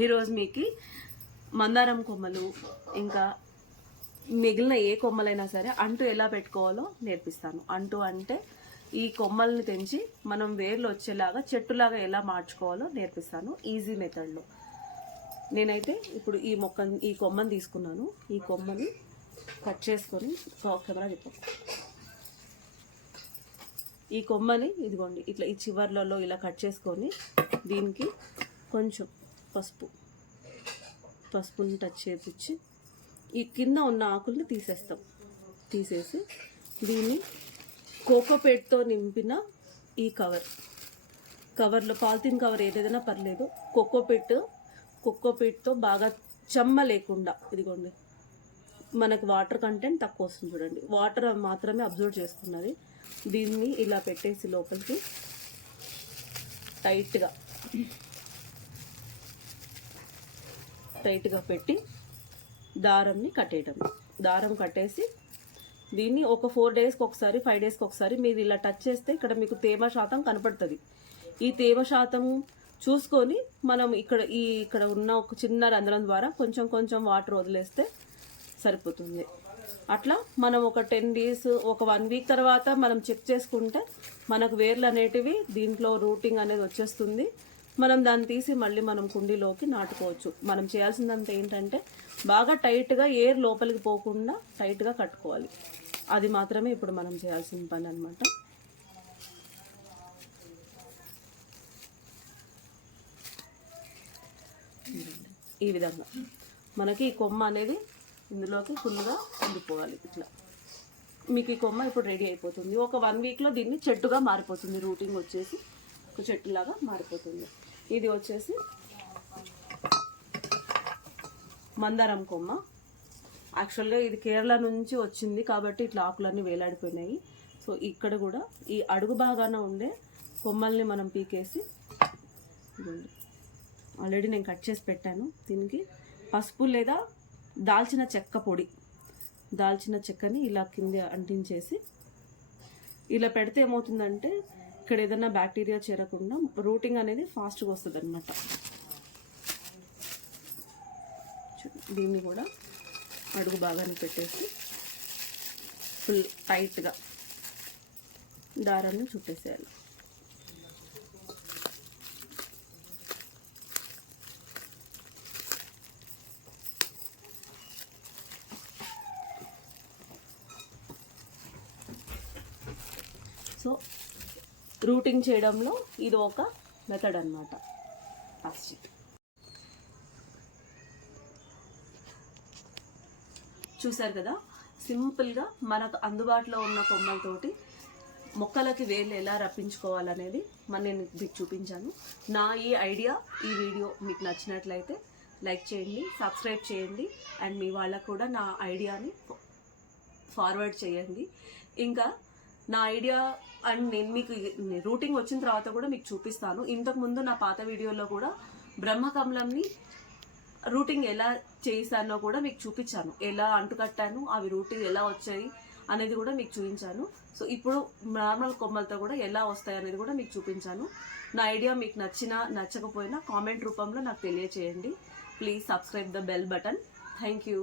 ఈరోజు మీకు మందారం కొమ్మలు ఇంకా మిగిలిన ఏ కొమ్మలైనా సరే అంటు ఎలా పెట్టుకోవాలో నేర్పిస్తాను. అంటు అంటే ఈ కొమ్మల్ని తెంచి మనం వేర్లు వచ్చేలాగా చెట్టులాగా ఎలా మార్చుకోవాలో నేర్పిస్తాను ఈజీ మెథడ్లో. నేనైతే ఇప్పుడు ఈ కొమ్మని తీసుకున్నాను. ఈ కొమ్మని కట్ చేసుకొని కెమెరా చెప్పు. ఈ కొమ్మని ఇదిగోండి ఇట్లా ఈ చివర్లలో ఇలా కట్ చేసుకొని దీనికి కొంచెం పసుపుని టచ్ చేపించి ఈ కింద ఉన్న ఆకుల్ని తీసేసి దీన్ని కోకోపేట్తో నింపిన ఈ కవర్లో పాలిథిన్ కవర్ ఏదైనా పర్లేదు, కోకోపేట్తో బాగా చెమ్మ లేకుండా ఇదిగోండి మనకు వాటర్ కంటెంట్ తక్కువ వస్తుంది చూడండి, వాటర్ మాత్రమే అబ్జర్వ్ చేసుకున్నది. దీన్ని ఇలా పెట్టేసి లోపలికి టైట్గా పెట్టి దారంని కట్టేయటం. దారం కట్టేసి దీన్ని ఒక 4 డేస్కి ఒకసారి 5 డేస్కి ఒకసారి మీరు ఇలా టచ్ చేస్తే ఇక్కడ మీకు తేమ శాతం కనపడుతుంది. ఈ తేమ శాతం చూసుకొని మనం ఇక్కడ ఉన్న ఒక చిన్న రంధ్రం ద్వారా కొంచెం వాటర్ వదిలేస్తే సరిపోతుంది. అట్లా మనం ఒక 10 డేస్ ఒక 1 వీక్ తర్వాత మనం చెక్ చేసుకుంటే మనకు వేర్లు అనేటివి దీంట్లో రూటింగ్ అనేది వచ్చేస్తుంది. మనం దాన్ని తీసి మళ్ళీ మనం కుండీలోకి నాటుకోవచ్చు. మనం చేయాల్సిందంతా ఏంటంటే బాగా టైట్గా ఎయిర్ లోపలికి పోకుండా టైట్గా కట్టుకోవాలి. అది మాత్రమే ఇప్పుడు మనం చేయాల్సిన పని అన్నమాట. ఈ విధంగా మనకి ఈ కొమ్మ అనేది ఇందులోకి ఫుల్గా ఉండిపోవాలి. ఇట్లా మీకు ఈ కొమ్మ ఇప్పుడు రెడీ అయిపోతుంది. ఒక 1 వీక్లో దీన్ని చెట్టుగా మారిపోతుంది. రూటింగ్ వచ్చేసి ఒక చెట్టులాగా మారిపోతుంది. ఇది వచ్చేసి మందారం కొమ్మ. యాక్చువల్గా ఇది కేరళ నుంచి వచ్చింది కాబట్టి ఇట్లా ఆకులన్నీ వేలాడిపోయినాయి. సో ఇక్కడ కూడా ఈ అడుగు భాగాన ఉండే కొమ్మల్ని మనం పీకేసి ఆల్రెడీ నేను కట్ చేసి పెట్టాను. దీనికి పసుపు లేదా దాల్చిన చెక్కని ఇలా కింద అంటించేసి ఇలా పెడితే ఏమవుతుందంటే ఇక్కడ ఏదైనా బ్యాక్టీరియా చేరకుండా రూటింగ్ అనేది ఫాస్ట్గా వస్తుంది అన్నమాట. దీన్ని కూడా అడుగు బాగానే పెట్టేసి ఫుల్ టైట్గా దారాన్ని చుట్టేసేయాలి. సో రూటింగ్ చేయడంలో ఇది ఒక మెథడ్ అన్నమాట. చూసారు కదా, సింపుల్గా మనకు అందుబాటులో ఉన్న కొమ్మలతోటి మొక్కలకి వేర్లు ఎలా రప్పించుకోవాలనేది నేను మీకు చూపించాను. నా ఈ వీడియో మీకు నచ్చినట్లయితే లైక్ చేయండి, సబ్స్క్రైబ్ చేయండి, అండ్ మీ వాళ్ళకు కూడా నా ఐడియాని ఫార్వర్డ్ చేయండి. ఇంకా నా ఐడియా అండ్ నేను మీకు రూటింగ్ వచ్చిన తర్వాత కూడా మీకు చూపిస్తాను. ఇంతకుముందు నా పాత వీడియోలో కూడా బ్రహ్మకమలంని రూటింగ్ ఎలా చేశానో కూడా మీకు చూపించాను. ఎలా అంటుకట్టాను, అవి రూటింగ్ ఎలా వచ్చాయి అనేది కూడా మీకు చూపించాను. సో ఇప్పుడు నార్మల్ కొమ్మలతో కూడా ఎలా వస్తాయి అనేది కూడా మీకు చూపించాను. నా ఐడియా మీకు నచ్చకపోయినా కామెంట్ రూపంలో నాకు తెలియచేయండి. Please subscribe the bell button. Thank you.